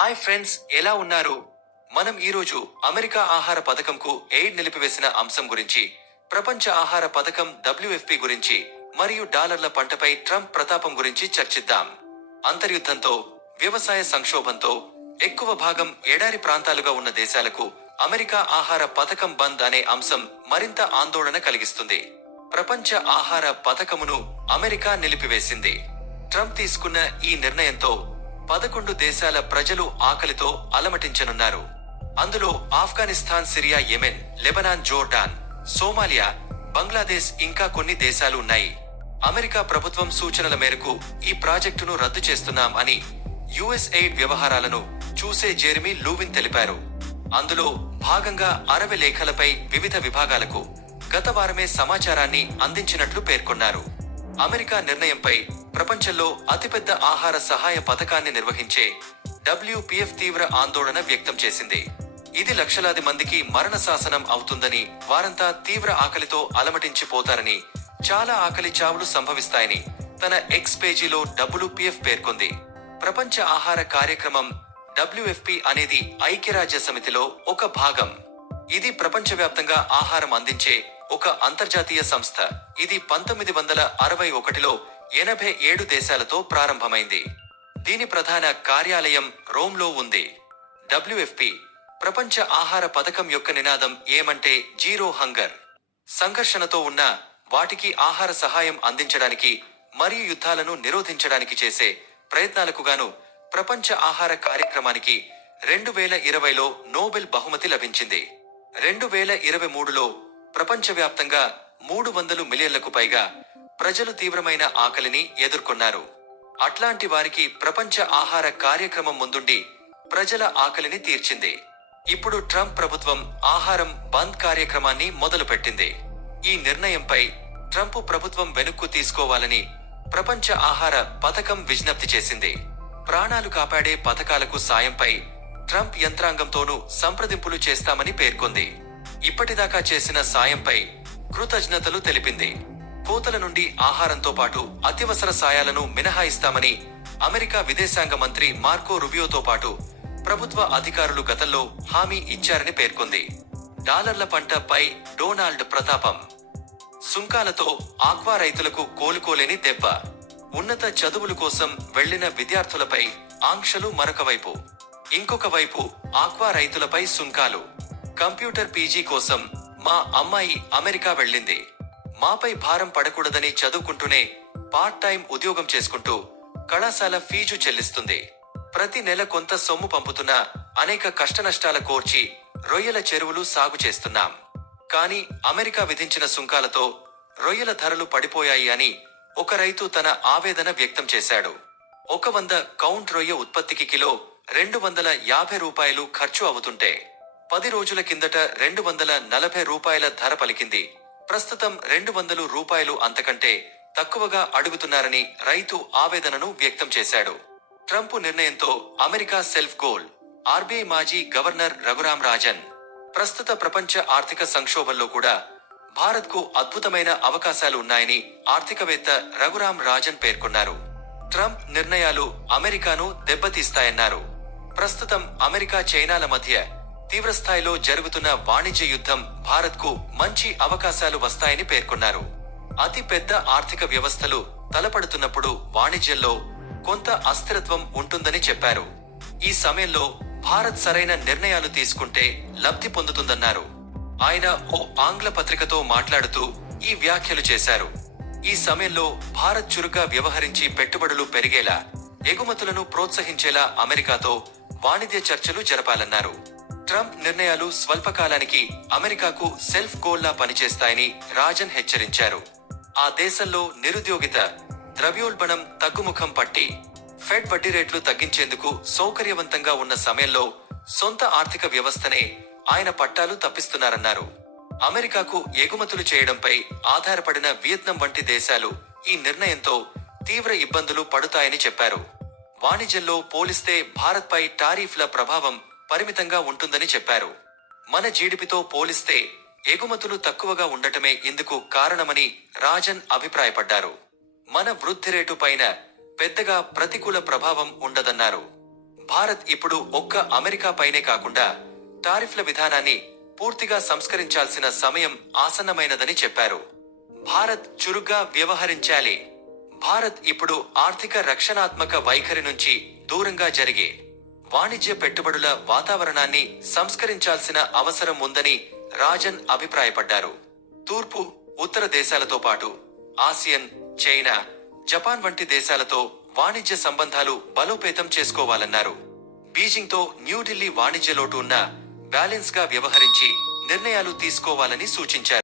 Hi friends ఎలా ఉన్నారు? మనం ఈరోజు అమెరికా ఆహార పథకంకు ఎయిడ్ నిలిపివేసిన అంశం గురించి ప్రపంచ ఆహార పథకం డబ్ల్యూఎఫ్పి గురించి మరియు డాలర్ల పంటపై ట్రంప్ ప్రతాపం గురించి చర్చిద్దాం. అంతర్యుద్ధంతో వ్యవసాయ సంక్షోభంతో ఎక్కువ భాగం ఎడారి ప్రాంతాలుగా ఉన్న దేశాలకు అమెరికా ఆహార పథకం బంద్ అనే అంశం మరింత ఆందోళన కలిగిస్తుంది. ప్రపంచ ఆహార పథకమును అమెరికా నిలిపివేసింది. ట్రంప్ తీసుకున్న ఈ నిర్ణయంతో పదకొండు దేశాల ప్రజలు ఆకలితో అలమటించనున్నారు. అందులో Afghanistan Syria Yemen Lebanon Jordan Somalia Bangladesh ఇంకా కొన్ని దేశాలు ఉన్నాయి. అమెరికా ప్రభుత్వం సూచనల మేరకు ఈ ప్రాజెక్టును రద్దు చేస్తున్నాం అని యుఎస్ఎయిడ్ వ్యవహారాలను చూసే జెర్మీ లూవిన్ తెలిపారు. అందులో భాగంగా అరవై లేఖలపై వివిధ విభాగాలకు గత వారమే సమాచారాన్ని అందించినట్లు పేర్కొన్నారు. అమెరికా నిర్ణయంపై ప్రపంచంలో అతిపెద్ద ఆహార సహాయ పథకాన్ని నిర్వహించే డబ్ల్యూపీఎఫ్ తీవ్ర ఆందోళన వ్యక్తం చేసింది. ఇది లక్షలాది మందికి మరణ శాసనం అవుతుందని వారంతా తీవ్ర ఆకలితో అలమటించిపోతారని చాలా ఆకలి చావులు సంభవిస్తాయని తన ఎక్స్ పేజీలో డబ్ల్యూపీఎఫ్ పేర్కొంది. ప్రపంచ ఆహార కార్యక్రమం డబ్ల్యూఎఫ్పి అనేది ఐక్యరాజ్య సమితిలో ఒక భాగం. ఇది ప్రపంచవ్యాప్తంగా ఆహారం అందించే ఒక అంతర్జాతీయ సంస్థ. ఇది పంతొమ్మిది వందల అరవై ఒకటిలో ఎనభై ఏడు దేశాలతో ప్రారంభమైంది. దీని ప్రధాన కార్యాలయం రోమ్లో ఉంది. డబ్ల్యూఎఫ్పి ప్రపంచ ఆహార పథకం యొక్క నినాదం ఏమంటే జీరో హంగర్. సంఘర్షణతో ఉన్న వాటికి ఆహార సహాయం అందించడానికి మరియు యుద్ధాలను నిరోధించడానికి చేసే ప్రయత్నాలకు గాను ప్రపంచ ఆహార కార్యక్రమానికి రెండు వేల ఇరవైలో నోబెల్ బహుమతి లభించింది. రెండు వేల ఇరవై మూడులో ప్రపంచవ్యాప్తంగా మూడు వందలు మిలియన్లకు పైగా ప్రజలు తీవ్రమైన ఆకలిని ఎదుర్కొన్నారు. అట్లాంటి వారికి ప్రపంచ ఆహార కార్యక్రమం ముందుండి ప్రజల ఆకలిని తీర్చింది. ఇప్పుడు ట్రంప్ ప్రభుత్వం ఆహారం బంద్ కార్యక్రమాన్ని మొదలుపెట్టింది. ఈ నిర్ణయంపై ట్రంప్ ప్రభుత్వం వెనుక్కు తీసుకోవాలని ప్రపంచ ఆహార పథకం విజ్ఞప్తి చేసింది. ప్రాణాలు కాపాడే పథకాలకు సాయంపై ట్రంప్ యంత్రాంగంతోనూ సంప్రదింపులు చేస్తామని పేర్కొంది. ఇప్పటిదాకా చేసిన సాయంపై కృతజ్ఞతలు తెలిపింది. కోతల నుండి ఆహారంతో పాటు అత్యవసర సాయాలను మినహాయిస్తామని అమెరికా విదేశాంగ మంత్రి మార్కో రుబియోతో పాటు ప్రభుత్వ అధికారులు గతంలో హామీ ఇచ్చారని పేర్కొంది. డాలర్ల పంటపై డొనాల్డ్ ప్రతాపం. సుంకాలతో ఆక్వా రైతులకు కోలుకోలేని దెబ్బ. ఉన్నత చదువుల కోసం వెళ్ళిన విద్యార్థులపై ఆంక్షలు మరొక వైపు. ఇంకొక వైపు ఆక్వా రైతులపై సుంకాలు. కంప్యూటర్ పీజీ కోసం మా అమ్మాయి అమెరికా వెళ్ళింది. మాపై భారం పడకూడదని చదువుకుంటూనే పార్ట్ టైం ఉద్యోగం చేసుకుంటూ కళాశాల ఫీజు చెల్లిస్తుంది. ప్రతి నెల కొంత సొమ్ము పంపుతున్న అనేక కష్టనష్టాల కోర్చి రొయ్యల చెరువులు సాగు చేస్తున్నాం. కానీ అమెరికా విధించిన సుంకాలతో రొయ్యల ధరలు పడిపోయాయి అని ఒక రైతు తన ఆవేదన వ్యక్తం చేశాడు. ఒక వంద కౌంట్ రొయ్య ఉత్పత్తికి కిలో రెండు వందల యాభై రూపాయలు ఖర్చు అవుతుంటే పది రోజుల కిందట రెండు వందల నలభై రూపాయల ధర పలికింది. ప్రస్తుతం రెండు వందలు రూపాయలు అంతకంటే తక్కువగా అడుగుతున్నారని రైతు ఆవేదనను వ్యక్తం చేశాడు. ట్రంప్ నిర్ణయంతో అమెరికా సెల్ఫ్ గోల్ ఆర్బీఐ మాజీ గవర్నర్ రఘురాం రాజన్. ప్రస్తుత ప్రపంచ ఆర్థిక సంక్షోభంలో కూడా భారత్కు అద్భుతమైన అవకాశాలు ఉన్నాయని ఆర్థికవేత్త రఘురాం రాజన్ పేర్కొన్నారు. ట్రంప్ నిర్ణయాలు అమెరికాను దెబ్బతీస్తాయన్నారు. ప్రస్తుతం అమెరికా చైనాల మధ్య తీవ్రస్థాయిలో జరుగుతున్న వాణిజ్య యుద్ధం భారత్కు మంచి అవకాశాలు వస్తాయని పేర్కొన్నారు. అతి పెద్ద ఆర్థిక వ్యవస్థలు తలపడుతున్నప్పుడు వాణిజ్యంలో కొంత అస్థిరత్వం ఉంటుందని చెప్పారు. ఈ సమయంలో భారత్ సరైన నిర్ణయాలు తీసుకుంటే లబ్ధి పొందుతుందన్నారు. ఆయన ఓ ఆంగ్ల పత్రికతో మాట్లాడుతూ ఈ వ్యాఖ్యలు చేశారు. ఈ సమయంలో భారత్ చురుగ్గా వ్యవహరించి పెట్టుబడులు పెరిగేలా ఎగుమతులను ప్రోత్సహించేలా అమెరికాతో వాణిజ్య చర్చలు జరపాలన్నారు. ట్రంప్ నిర్ణయాలు స్వల్పకాలానికి అమెరికాకు సెల్ఫ్ గోల్లా పనిచేస్తాయని రాజన్ హెచ్చరించారు. ఆ దేశంలో నిరుద్యోగిత ద్రవ్యోల్బణం తగ్గుముఖం పట్టి ఫెడ్ వడ్డీ రేట్లు తగ్గించేందుకు సౌకర్యవంతంగా ఉన్న సమయంలో సొంత ఆర్థిక వ్యవస్థనే ఆయన పట్టాలు తప్పిస్తున్నారన్నారు. అమెరికాకు ఎగుమతులు చేయడంపై ఆధారపడిన వియత్నాం వంటి దేశాలు ఈ నిర్ణయంతో తీవ్ర ఇబ్బందులు పడుతాయని చెప్పారు. వాణిజ్యంలో పోలిస్తే భారత్పై టారిఫ్ల ప్రభావం పరిమితంగా ఉంటుందని చెప్పారు. మన జీడిపితో పోలిస్తే ఎగుమతులు తక్కువగా ఉండటమే ఇందుకు కారణమని రాజన్ అభిప్రాయపడ్డారు. మన వృద్ధి రేటు పైన పెద్దగా ప్రతికూల ప్రభావం ఉండదన్నారు. భారత్ ఇప్పుడు ఒక్క అమెరికా పైనే కాకుండా టారిఫ్ల విధానాన్ని పూర్తిగా సంస్కరించాల్సిన సమయం ఆసన్నమైనదని చెప్పారు. భారత్ చురుగ్గా వ్యవహరించాలి. భారత్ ఇప్పుడు ఆర్థిక రక్షణాత్మక వైఖరి నుంచి దూరంగా జరిగే వాణిజ్య పెట్టుబడుల వాతావరణాన్ని సంస్కరించాల్సిన అవసరం ఉందని రాజన్ అభిప్రాయపడ్డారు. తూర్పు ఉత్తర దేశాలతో పాటు ఆసియన్ చైనా జపాన్ వంటి దేశాలతో వాణిజ్య సంబంధాలు బలోపేతం చేసుకోవాలన్నారు. బీజింగ్తో న్యూఢిల్లీ వాణిజ్య లోటు ఉన్న బ్యాలెన్స్గా వ్యవహరించి నిర్ణయాలు తీసుకోవాలని సూచించారు.